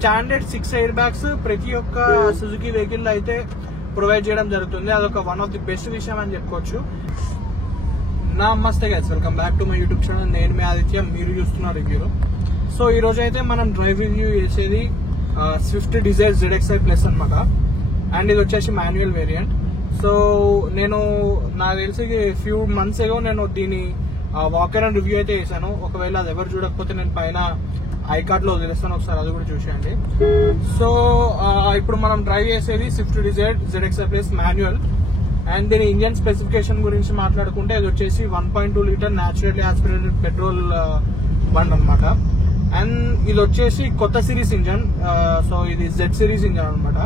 Standard 6 air bags ప్రతి ఒక్క Suzuki vehicle లో అయితే ప్రొవైడ్ చేయడం జరుగుతుంది. అదొక వన్ ఆఫ్ ది బెస్ట్ విషయం అని చెప్పుకోవచ్చు. నమస్తే guys, welcome back to my YouTube channel. నేను మీ ఆదిత్య, మీరు చూస్తున్న రివ్యూలో. సో ఈ రోజు అయితే మనం డ్రైవ్ రివ్యూ చేసేది స్విఫ్ట్ డిజైర్ ZXi ప్లస్ అనమాట. అండ్ ఇది వచ్చేసి మాన్యువల్ వేరియంట్. సో నాకు తెలిసి ఫ్యూ మంత్స్ ఏగో నేను దీని వాకర్ అండ్ రివ్యూ అయితే చేశాను. ఒకవేళ అది ఎవరు చూడకపోతే నేను పైన ఐకార్డ్ లో వదిలేస్తాను, ఒకసారి అది కూడా చూసేయండి. సో ఇప్పుడు మనం డ్రైవ్ చేసేది Swift Dzire ZXi plus manual. And దీని ఇంజన్ స్పెసిఫికేషన్ గురించి మాట్లాడుకుంటే ఇది వచ్చేసి 1.2 లీటర్ న్యాచురల్లీ ఆస్పిరేటెడ్ పెట్రోల్ బండ్ అనమాట. అండ్ ఇది వచ్చేసి కొత్త సిరీస్ ఇంజన్. సో ఇది Z సిరీస్ ఇంజన్ అనమాట.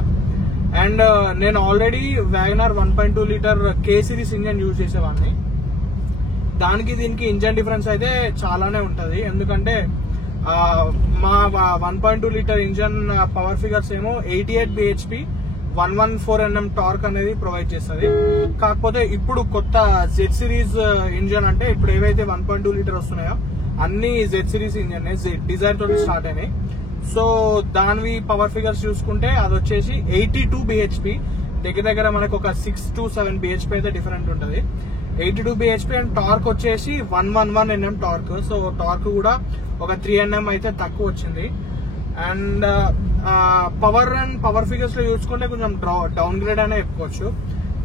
అండ్ నేను already WagonR 1.2 litre K series engine use చేసేవాడిని. దానికి దీనికి ఇంజన్ డిఫరెన్స్ అయితే చాలానే ఉంటది. ఎందుకంటే మా 1.2 లీటర్ ఇంజన్ పవర్ ఫిగర్స్ ఏమో 88 bhp 114 Nm టార్క్ అనేది ప్రొవైడ్ చేస్తుంది. కాకపోతే ఇప్పుడు కొత్త Z సిరీస్ ఇంజన్ అంటే ఇప్పుడు ఏవైతే 1.2 లీటర్ వస్తున్నాయో అన్ని Z సిరీస్ ఇంజన్ డిజైర్ తోటి స్టార్ట్ అయినాయి. సో దానివి పవర్ ఫిగర్స్ చూసుకుంటే అది వచ్చేసి 82 bhp, దగ్గర మనకు ఒక 6 to 7 bhp అయితే డిఫరెంట్ ఉంటుంది. 82 bhp అండ్ టార్క్ వచ్చేసి 111 Nm టార్క్. సో టార్క్ కూడా ఒక 3 Nm అయితే తక్కువ వచ్చింది. అండ్ పవర్ ఫిగర్స్ లో చూసుకుంటే కొంచెం డౌన్ గ్రేడ్ అనే చెప్పుకోవచ్చు.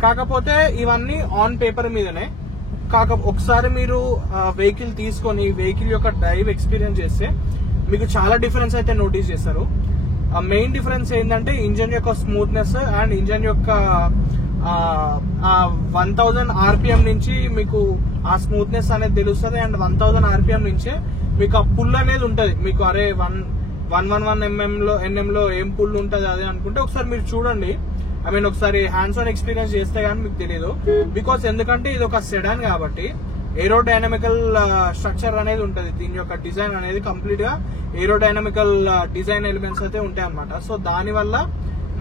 కాకపోతే ఇవన్నీ ఆన్ పేపర్ మీదనే. ఒకసారి మీరు వెహికల్ తీసుకొని వెహికల్ యొక్క డ్రైవ్ ఎక్స్పీరియన్స్ చేస్తే మీకు చాలా డిఫరెన్స్ అయితే నోటీస్ చేస్తారు. మెయిన్ డిఫరెన్స్ ఏంటంటే ఇంజన్ యొక్క స్మూత్నెస్ అండ్ ఇంజన్ యొక్క 1000 RPM నుంచి మీకు ఆ స్మూత్నెస్ అనేది తెలుస్తుంది. అండ్ 1000 RPM నుంచే మీకు ఆ పుల్ అనేది ఉంటది. మీకు అరే 111 NM లో ఏం పుల్ ఉంటుంది అదే అనుకుంటే ఒకసారి మీరు చూడండి. ఒకసారి హ్యాండ్స్ ఆన్ ఎక్స్పీరియన్స్ చేస్తే గానీ మీకు తెలియదు. బికాస్ ఎందుకంటే ఇది ఒక సెడాన్ కాబట్టి ఏరోడైనమికల్ స్ట్రక్చర్ అనేది ఉంటది. దీని యొక్క డిజైన్ అనేది కంప్లీట్ గా ఏరోడైనమికల్ డిజైన్ ఎలిమెంట్స్ అయితే ఉంటాయి అనమాట. సో దాని వల్ల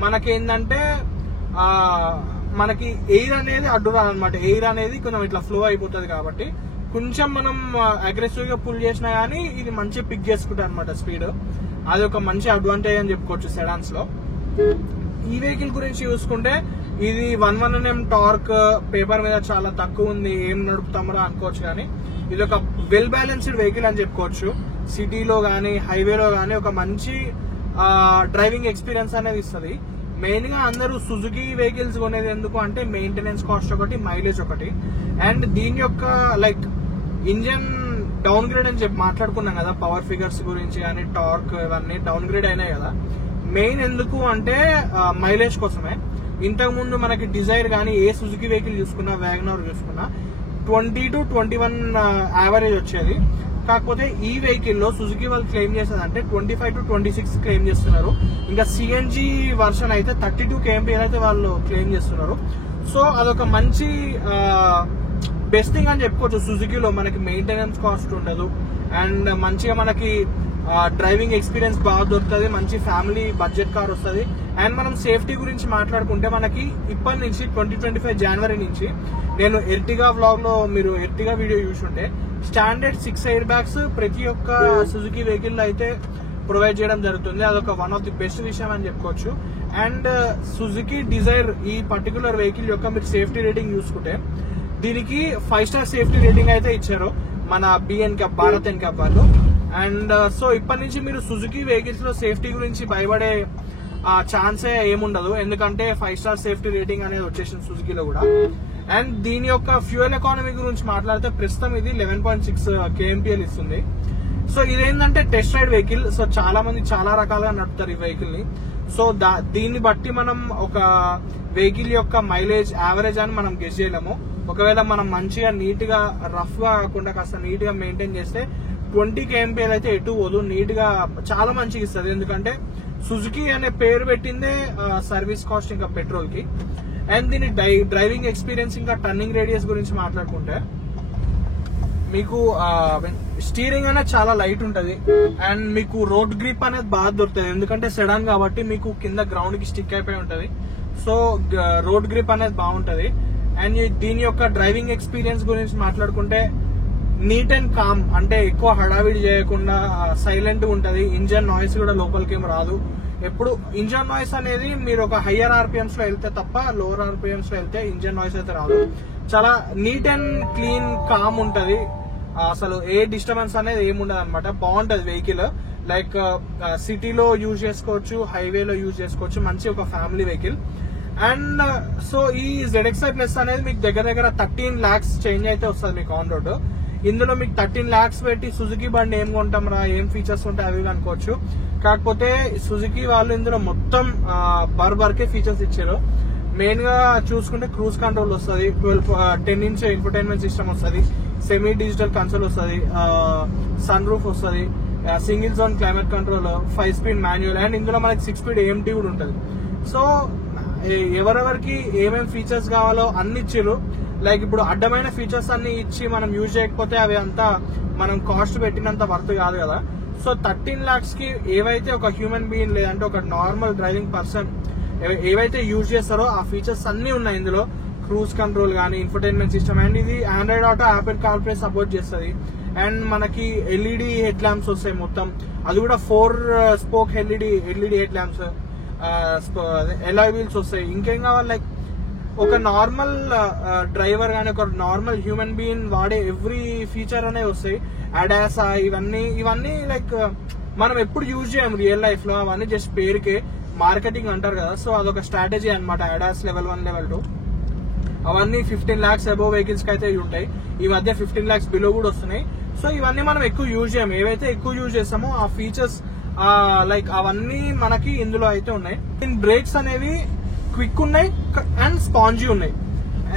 మనకేందంటే మనకి ఎయిర్ అనేది అడ్డు రాదనమాట. ఎయిర్ అనేది కొంచెం ఇట్లా ఫ్లో అయిపోతుంది కాబట్టి కొంచెం మనం అగ్రెసివ్ గా పుల్ చేసినా గానీ ఇది మంచిగా పిక్ చేసుకుంటాం అనమాట స్పీడ్. అది ఒక మంచి అడ్వాంటేజ్ అని చెప్పుకోవచ్చు సెడాన్స్ లో. ఈ వెహికల్ గురించి చూసుకుంటే ఇది 111 Nm టార్క్ పేపర్ మీద చాలా తక్కువ ఉంది, ఏం నడుపుతామో అనుకోవచ్చు. కానీ ఇది ఒక వెల్ బ్యాలెన్స్డ్ వెహికల్ అని చెప్పుకోవచ్చు. సిటీలో గానీ హైవేలో గానీ ఒక మంచి డ్రైవింగ్ ఎక్స్పీరియన్స్ అనేది ఇస్తుంది. మెయిన్ గా అందరూ సుజుకి వెహికల్స్ కొనేది ఎందుకు అంటే మెయింటెనెన్స్ కాస్ట్ ఒకటి, మైలేజ్ ఒకటి. అండ్ దీని యొక్క ఇంజన్ డౌన్ గ్రేడ్ అని చెప్పి మాట్లాడుకున్నాం కదా, పవర్ ఫిగర్స్ గురించి కానీ టార్క్ ఇవన్నీ డౌన్ గ్రేడ్ అయినాయి కదా. మెయిన్ ఎందుకు అంటే మైలేజ్ కోసమే. ఇంతకు ముందు మనకి డిజైర్ కానీ ఏ సుజుకి వెహికల్ చూసుకున్నా, వ్యాగనార్ చూసుకున్నా 20 to 21 యావరేజ్ వచ్చేది. కాకపోతే ఈ వెహికల్ లో సుజుకి వాళ్ళు క్లెయిమ్ చేసేది అంటే 25 to 26 క్లెయిమ్ చేస్తున్నారు. ఇంకా CNG వర్షన్ అయితే 32 kmph అయితే వాళ్ళు క్లెయిమ్ చేస్తున్నారు. సో అదొక మంచి బెస్ట్ థింగ్ అని చెప్పుకోవచ్చు. సుజుకిలో మనకి మెయింటెనెన్స్ కాస్ట్ ఉండదు అండ్ మంచిగా మనకి డ్రైవింగ్ ఎక్స్పీరియన్స్ బాగా దొరుకుతుంది. మంచి ఫ్యామిలీ బడ్జెట్ కార్ వస్తుంది. అండ్ మనం సేఫ్టీ గురించి మాట్లాడుకుంటే మనకి ఇప్పటి నుంచి 2025 జనవరి నుంచి నేను ఎర్టిగా వ్లాగ్ లో మీరు ఎర్టిగా వీడియో చూసుంటే స్టాండర్డ్ 6 ఎయిర్ బ్యాగ్స్ ప్రతి ఒక్క సుజుకి వెహికల్ లో అయితే ప్రొవైడ్ చేయడం జరుగుతుంది. అదొక వన్ ఆఫ్ ది బెస్ట్ విషయం అని చెప్పుకోవచ్చు. అండ్ సుజుకి డిజైర్ ఈ పర్టికులర్ వెహికల్ యొక్క మీరు సేఫ్టీ రేటింగ్ చూసుకుంటే దీనికి 5 స్టార్ సేఫ్టీ రేటింగ్ అయితే ఇచ్చారు మన భారత్ ఎన్క్యాప్ వాళ్ళు. అండ్ సో ఇప్పటి నుంచి మీరు సుజుకి వెహికల్స్ లో సేఫ్టీ గురించి భయపడే ఛాన్సే ఏముండదు. ఎందుకంటే 5 స్టార్ సేఫ్టీ రేటింగ్ అనేది వచ్చేసింది సుజుకిలో కూడా. అండ్ దీని యొక్క ఫ్యూయల్ ఎకానమీ గురించి మాట్లాడితే ప్రస్తుతం ఇది 11.6 kmpl ఇస్తుంది. సో ఇదేంటంటే టెస్ట్ రైడ్ వెహికల్. సో చాలా మంది చాలా రకాలుగా నడుపుతారు ఈ వెహికల్ ని. సో దీన్ని బట్టి మనం ఒక వెహికల్ యొక్క మైలేజ్ యావరేజ్ అని మనం గెస్ చేయలేము. ఒకవేళ మనం మంచిగా నీట్ గా రఫ్ గా కాకుండా కాస్త నీట్ గా మెయింటైన్ చేస్తే 20 kmpl అయితే ఎటు పోదు, నీట్ గా చాలా మంచిగా ఇస్తుంది. ఎందుకంటే సుజుకి అనే పేరు పెట్టిందే సర్వీస్ కాస్ట్ ఇంకా పెట్రోల్ కి. అండ్ దీని డ్రైవింగ్ ఎక్స్పీరియన్స్ ఇంకా టర్నింగ్ రేడియస్ గురించి మాట్లాడుకుంటే మీకు స్టీరింగ్ అనేది చాలా లైట్ ఉంటది. అండ్ మీకు రోడ్ గ్రిప్ అనేది బాగా దొరుకుతుంది. ఎందుకంటే సెడాన్ కాబట్టి మీకు కింద గ్రౌండ్ కి స్టిక్ అయిపోయి ఉంటది. సో రోడ్ గ్రిప్ అనేది బాగుంటది. అండ్ దీని యొక్క డ్రైవింగ్ ఎక్స్పీరియన్స్ గురించి మాట్లాడుకుంటే నీట్ అండ్ కామ్, అంటే ఎక్కువ హడావిడి చేయకుండా సైలెంట్ గా ఉంటది. ఇంజన్ నాయిస్ కూడా లోపలికి ఏం రాదు. ఎప్పుడు ఇంజన్ నాయిస్ అనేది మీరు ఒక హయ్యర్ ఆర్పిఎంస్ లో వెళ్తే తప్ప లోవర్ ఆర్పిఎంస్ లో వెళ్తే ఇంజన్ నాయిస్ అయితే రాదు. చాలా నీట్ అండ్ క్లీన్ కామ్ ఉంటది. అసలు ఏ డిస్టర్బెన్స్ అనేది ఏముండదు అనమాట. బాగుంటది వెహికల్. లైక్ సిటీలో యూజ్ చేసుకోవచ్చు, హైవేలో యూజ్ చేసుకోవచ్చు. మంచి ఒక ఫ్యామిలీ వెహికల్. అండ్ సో ఈ ZXi Plus అనేది మీకు దగ్గర దగ్గర 13 lakhs చేంజ్ అయితే వస్తుంది మీకు ఆన్ రోడ్. ఇందులో మీకు 13 lakhs పెట్టి సుజుకి బండి ఏం కొంటాం రా, ఏం ఫీచర్స్ ఉంటాయి అవి అనుకోవచ్చు. కాకపోతే సుజుకి వాళ్ళు ఇందులో మొత్తం బర్బర్కే ఫీచర్స్ ఇచ్చారు. మెయిన్ గా చూసుకుంటే క్రూజ్ కంట్రోల్ వస్తుంది, 10-inch ఇన్ఫర్టైన్మెంట్ సిస్టమ్ వస్తుంది, సెమీ డిజిటల్ కన్సోల్ వస్తుంది, సన్ రూఫ్ వస్తుంది, single zone climate control, 5-speed manual, and ఇందులో మనకి 6-speed AMT కూడా ఉంటుంది. సో ఎవరెవరికి ఏమేమి ఫీచర్స్ కావాలో అన్ని ఇచ్చారు. లైక్ ఇప్పుడు అడ్డమైన ఫీచర్స్ అన్ని ఇచ్చి మనం యూజ్ చేయకపోతే అవి అంతా మనం కాస్ట్ పెట్టినంత వర్త్ కాదు కదా. సో 13 lakhs కి ఏవైతే ఒక హ్యూమన్ బీయింగ్ లేదంటే ఒక నార్మల్ డ్రైవింగ్ పర్సన్ ఏవైతే యూజ్ చేస్తారో ఆ ఫీచర్స్ అన్ని ఉన్నాయి ఇందులో. క్రూజ్ కంట్రోల్ కానీ, ఇన్ఫర్టైన్మెంట్ సిస్టమ్, అండ్ ఇది Android auto, Apple CarPlay support చేస్తుంది. అండ్ మనకి LED హెడ్ ల్యాంప్స్ వస్తాయి మొత్తం. అది కూడా 4 spoke LED head lamps, alloy wheels వస్తాయి. ఇంకేం కావాలి, లైక్ ఒక నార్మల్ డ్రైవర్ గానీ ఒక నార్మల్ హ్యూమన్ బీయింగ్ వాడే ఎవ్రీ ఫీచర్ అనేవి వస్తాయి. అడాస్ ఇవన్నీ లైక్ మనం ఎప్పుడు యూజ్ చేయం రియల్ లైఫ్ లో. అవన్నీ జస్ట్ పేరుకే మార్కెటింగ్ అంటారు కదా. సో అదొక స్ట్రాటజీ అనమాట. అడాస్ లెవెల్ 1 లెవెల్ 2 అవన్నీ 15 lakhs అబోవ్ వెహికల్స్ కి అయితే ఉంటాయి. ఈ మధ్య 15 lakhs బిలో కూడా వస్తున్నాయి. సో ఇవన్నీ మనం ఎక్కువ యూజ్ చేయం. ఏవైతే ఎక్కువ యూజ్ చేస్తామో ఆ ఫీచర్స్ లైక్ అవన్నీ మనకి ఇందులో అయితే ఉన్నాయి. బ్రేక్స్ అనేవి క్విక్ ఉన్నాయి అండ్ స్పాంజీ ఉన్నాయి.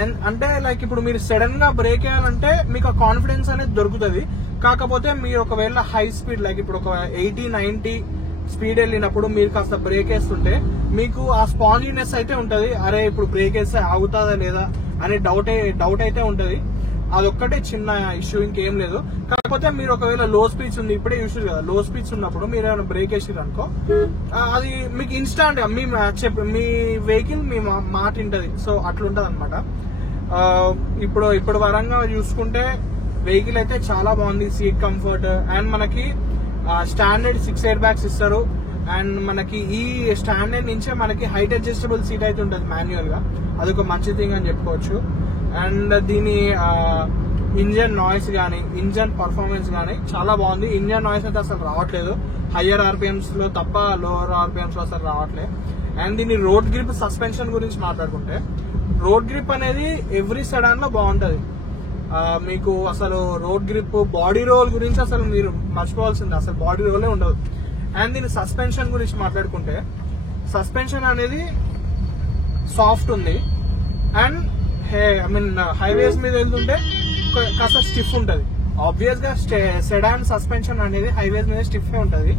అండ్ అంటే లైక్ ఇప్పుడు మీరు సడన్ గా బ్రేక్ వేయాలంటే మీకు ఆ కాన్ఫిడెన్స్ అనేది దొరుకుతుంది. కాకపోతే మీరు ఒకవేళ హై స్పీడ్ లైక్ ఇప్పుడు ఒక 80-90 స్పీడ్ వెళ్ళినప్పుడు మీరు కాస్త బ్రేక్ వేస్తుంటే మీకు ఆ స్పాంజీనెస్ అయితే ఉంటది. అరే ఇప్పుడు బ్రేక్ వేస్తే ఆగుతుందా లేదా అనే డౌట్ అయితే ఉంటది. అదొక్కటే చిన్న ఇష్యూ, ఇంకేం లేదు. కాకపోతే మీరు ఒకవేళ లో స్పీడ్స్ ఉంది, ఇప్పుడే ఇష్యూ కదా, లో స్పీడ్స్ ఉన్నప్పుడు మీరు ఏమైనా బ్రేక్ వేసారు అనుకో, అది మీకు ఇన్స్టాంట్ మీ వెహికల్ మీ మాట వింటది. సో అట్లుంటది అనమాట. ఇప్పుడు వరంగా చూసుకుంటే వెహికల్ అయితే చాలా బాగుంది. సీట్ కంఫర్ట్ అండ్ మనకి స్టాండర్డ్ 6 airbags ఇస్తారు. అండ్ మనకి ఈ స్టాండర్డ్ నుంచే మనకి హైట్ అడ్జస్టబుల్ సీట్ అయితే ఉంటుంది మాన్యువల్ గా. అదొక మంచి థింగ్ అని చెప్పుకోవచ్చు. అండ్ దీని ఇంజన్ నాయిస్ గానీ, ఇంజన్ పర్ఫార్మెన్స్ గానీ చాలా బాగుంది. ఇంజన్ నాయిస్ అయితే అసలు రావట్లేదు హయ్యర్ ఆర్పిఎంస్ లో తప్ప, లోవర్ ఆర్పిఎంస్ లో అసలు రావట్లేదు. అండ్ దీని రోడ్ గ్రిప్ సస్పెన్షన్ గురించి మాట్లాడుకుంటే, రోడ్ గ్రిప్ అనేది ఎవ్రీ సెడాన్ లో బాగుంటది. మీకు అసలు రోడ్ గ్రిప్, బాడీ రోల్ గురించి అసలు మీరు మర్చిపోవాల్సింది, అసలు బాడీ రోలే ఉండదు. అండ్ దీని సస్పెన్షన్ గురించి మాట్లాడుకుంటే, సస్పెన్షన్ అనేది సాఫ్ట్ ఉంది. అండ్ హైవేస్ మీద వెళ్తుంటే కాస్త స్టిఫ్ ఉంటది. ఆబ్వియస్ గా సెడాన్ సస్పెన్షన్ అనేది హైవేస్ మీద స్టిఫ్ ఉంటది,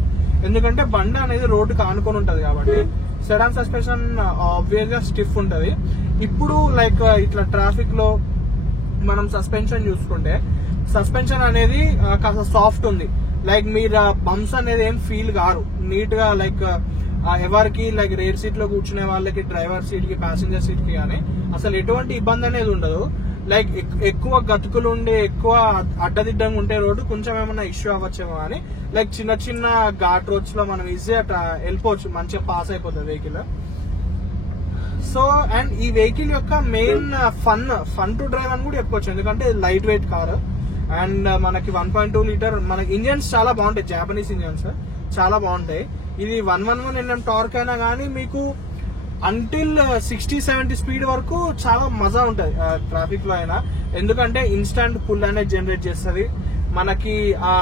ఎందుకంటే బండి అనేది రోడ్డుకి ఆనుకొని ఉంటది కాబట్టి. సెడాన్ సస్పెన్షన్ ఆబ్వియస్ గా స్టిఫ్ ఉంటది. ఇప్పుడు లైక్ ఇట్లా ట్రాఫిక్ లో మనం సస్పెన్షన్ చూసుకుంటే, సస్పెన్షన్ అనేది కాస్త సాఫ్ట్ ఉంది. లైక్ మీరు బంప్స్ అనేది ఏం ఫీల్ కారు. నీట్ గా లైక్ ఎవరికి లైక్ రేర్ సీట్ లో కూర్చునే వాళ్ళకి, డ్రైవర్ సీట్ కి, ప్యాసింజర్ సీట్ కి కానీ అసలు ఎటువంటి ఇబ్బంది అనేది ఉండదు. లైక్ ఎక్కువ గతుకులు ఉండి ఎక్కువ అడ్డదిడ్డంగా ఉంటే రోడ్డు కొంచెం ఏమన్నా ఇష్యూ అవ్వచ్చేమో కానీ, లైక్ చిన్న చిన్న ఘాట్ రోడ్స్ లో మనం ఈజీగా వెళ్ళిపోవచ్చు, మంచిగా పాస్ అయిపోతుంది వెహికల్. సో అండ్ ఈ వెహికల్ యొక్క మెయిన్ ఫన్ టు డ్రైవ్ అని కూడా చెప్పుకోవచ్చు, ఎందుకంటే లైట్ వెయిట్ కారు. అండ్ మనకి 1.2 లీటర్ మనకి ఇంజన్స్ చాలా బాగుంటాయి. జాపనీస్ ఇంజన్స్ చాలా బాగుంటాయి. ఇది 111 Nm టార్క్ అయినా కానీ మీకు అంటిల్ 60-70 స్పీడ్ వరకు చాలా మజా ఉంటది ట్రాఫిక్ లో అయినా. ఎందుకంటే ఇన్స్టాంట్ పుల్ అనేది జనరేట్ చేస్తుంది. మనకి ఆ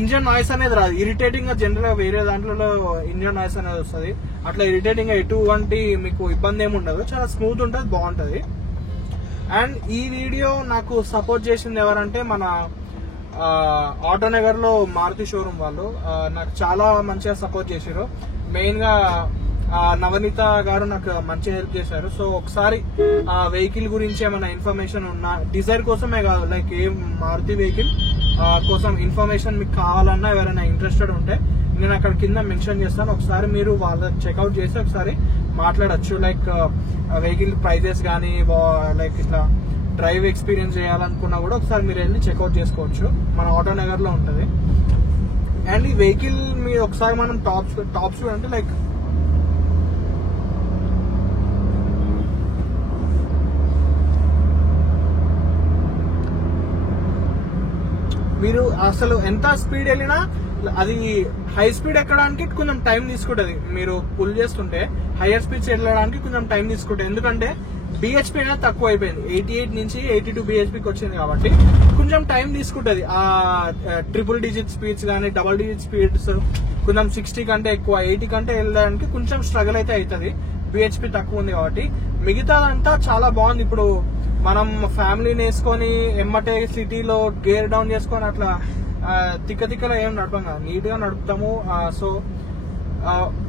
ఇంజన్ నాయిస్ అనేది రాదు. ఇరిటేటింగ్ గా జనరల్ గా వేరే దాంట్లో ఇంజన్ నాయిస్ అనేది వస్తుంది. అట్లా ఇరిటేటింగ్ గా ఎటువంటి మీకు ఇబ్బంది ఏమి ఉండదు. చాలా స్మూత్ ఉంటుంది, బాగుంటది. అండ్ ఈ వీడియో నాకు సపోర్ట్ చేసింది ఎవరంటే మన ఆటోనగర్ లో మారుతి షోరూమ్ వాళ్ళు నాకు చాలా మంచిగా సపోర్ట్ చేశారు. మెయిన్ గా నవనీత గారు నాకు మంచి హెల్ప్ చేశారు. సో ఒకసారి ఆ వెహికల్ గురించి ఏమైనా ఇన్ఫర్మేషన్ ఉన్నా, డిజైర్ కోసమే కాదు, లైక్ ఏ మారుతి వెహికల్ కోసం ఇన్ఫర్మేషన్ మీకు కావాలన్నా, ఎవరైనా ఇంట్రెస్టెడ్ ఉంటే నేను అక్కడ కింద మెన్షన్ చేస్తాను. ఒకసారి మీరు వాళ్ళకి చెక్అవుట్ చేసి ఒకసారి మాట్లాడచ్చు. లైక్ వెహికల్ ప్రైజెస్ కానీ, లైక్ ఇట్లా డ్రైవ్ ఎక్స్పీరియన్స్ చేయాలనుకున్నా కూడా ఒకసారి మీరు వెళ్ళి చెక్అవుట్ చేసుకోవచ్చు. మన ఆటో నగర్ లో ఉంటది. అండ్ ఈ వెహికల్ మీరు ఒకసారి మనం టాప్స్ అంటే లైక్ మీరు అసలు ఎంత స్పీడ్ వెళ్ళినా అది హై స్పీడ్ ఎక్కడానికి కొంచెం టైం తీసుకుంటది. మీరు పుల్ చేస్తుంటే హైయర్ స్పీడ్స్ వెళ్ళడానికి కొంచెం టైం తీసుకుంటుంది. ఎందుకంటే బిహెచ్పీ అనేది తక్కువ అయిపోయింది. 88 నుంచి 82 బిహెచ్పీకి వచ్చింది కాబట్టి కొంచెం టైం తీసుకుంటది. ఆ ట్రిపుల్ డిజిట్ స్పీడ్స్ కానీ డబల్ డిజిట్ స్పీడ్స్ కొంచెం 60 కంటే ఎక్కువ 80 కంటే వెళ్ళడానికి కొంచెం స్ట్రగుల్ అయితే అవుతుంది. బిహెచ్పీ తక్కువ ఉంది కాబట్టి మిగతాదంతా చాలా బాగుంది. ఇప్పుడు మనం ఫ్యామిలీని వేసుకొని ఎమ్మటే సిటీలో గేర్ డౌన్ చేసుకొని అట్లా తిక్కలో ఏం నడపం కదా, నీట్ గా నడుపుతాము. సో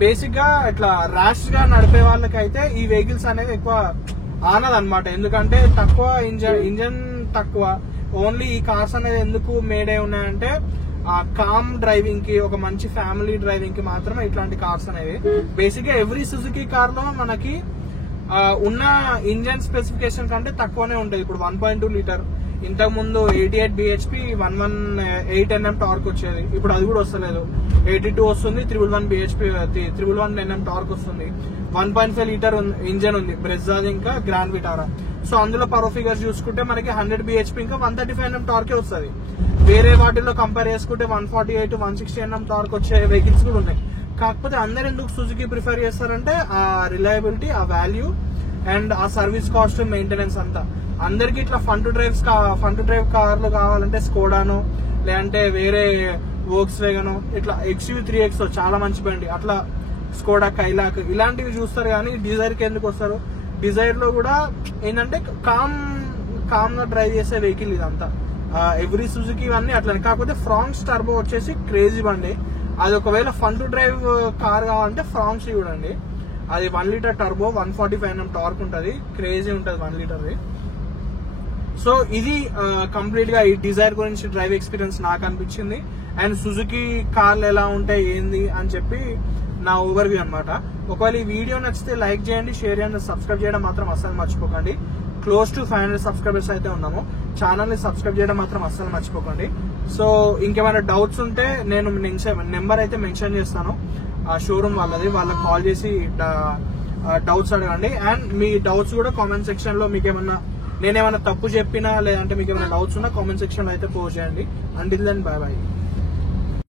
బేసిక్ గా ఇట్లా ర్యాష్ గా నడిపే వాళ్ళకైతే ఈ వెహికల్స్ అనేది ఎక్కువ ఆనదన్నమాట. ఎందుకంటే తక్కువ ఇంజన్ తక్కువ. ఓన్లీ ఈ కార్స్ అనేది ఎందుకు మేడ్ అయి ఉన్నాయంటే కామ్ డ్రైవింగ్ కి, ఒక మంచి ఫ్యామిలీ డ్రైవింగ్ కి మాత్రమే ఇట్లాంటి కార్స్ అనేవి. బేసిక్ గా ఎవ్రీ సుజుకి కార్ లో మనకి ఉన్న ఇంజన్ స్పెసిఫికేషన్ కంటే తక్కువనే ఉంటుంది. ఇప్పుడు 1.2 లీటర్, ఇంతకు ముందు 88 బిహెచ్పి 118 NM టార్క్ వచ్చేది. ఇప్పుడు అది కూడా వస్తలేదు, 82 వస్తుంది. 311 బిహెచ్పి 311 NM టార్క్ వస్తుంది. 1.5 లీటర్ ఇంజన్ ఉంది బ్రెజాది ఇంకా గ్రాండ్ విటారా. సో అందులో పవర్ ఫిగర్స్ చూసుకుంటే మనకి 100 బిహెచ్పి ఇంకా 135 NM టార్కే వస్తుంది. వేరే వాటిల్లో కంపేర్ చేసుకుంటే 148 160 NM టార్క్ వచ్చే వెహికల్స్ కూడా ఉన్నాయి. కాకపోతే అందరు ఎందుకు సుజుకి ప్రిఫర్ చేస్తారంటే ఆ రిలయబిలిటీ, ఆ వాల్యూ అండ్ ఆ సర్వీస్ కాస్ట్, మెయింటెనెన్స్ అంతా. అందరికి ఇట్లా ఫన్ టు డ్రైవ్ కార్లు కావాలంటే స్కోడానో లేదంటే వేరే వోక్స్ వేగనో ఇట్లా XUV3X చాలా మంచి బండి, అట్లా స్కోడా కైలాక్ ఇలాంటివి చూస్తారు. కానీ డిజైర్ కి ఎందుకు వస్తారు? డిజైర్ లో కూడా ఏంటంటే కామ్ గా డ్రైవ్ చేసే వెహికల్ ఇదంతా. ఎవ్రీ సుజుకి ఇవన్నీ అట్లా. కాకపోతే ఫ్రాంక్స్ టర్బో వచ్చేసి క్రేజీ బండి. అది ఒకవేళ ఫన్ టు డ్రైవ్ కార్ కావాలంటే ఫ్రాంక్స్ చూడండి. అది 1 లీటర్ టర్బో 145 NM టార్క్ ఉంటుంది, క్రేజీ ఉంటుంది 1 లీటర్ది. సో ఇది కంప్లీట్ గా ఈ డిజైర్ గురించి డ్రైవ్ ఎక్స్పీరియన్స్ నాకు అనిపించింది. అండ్ సుజుకి కార్లు ఎలా ఉంటాయి ఏంది అని చెప్పి నా ఓవర్ వ్యూ అనమాట. ఒకవేళ ఈ వీడియో నచ్చితే లైక్ చేయండి, షేర్ చేయండి, సబ్స్క్రైబ్ చేయడం మాత్రం అస్సలు మర్చిపోకండి. క్లోజ్ టు 500 సబ్స్క్రైబర్స్ అయితే ఉన్నాము. ఛానల్ ని సబ్స్క్రైబ్ చేయడం మాత్రం అస్సలు మర్చిపోకండి. సో ఇంకేమైనా డౌట్స్ ఉంటే నేను నెంబర్ అయితే మెన్షన్ చేస్తాను, షోరూమ్ వాళ్ళది. వాళ్ళకి కాల్ చేసి డౌట్స్ అడగండి. అండ్ మీ డౌట్స్ కూడా కామెంట్ సెక్షన్ లో మీకేమన్నా నేనేమన్నా తప్పు చెప్పినా లేదంటే మీకు ఏమైనా డౌట్స్ ఉన్నా కామెంట్ సెక్షన్ లో అయితే పోస్ట్ చేయండి. Until then bye by.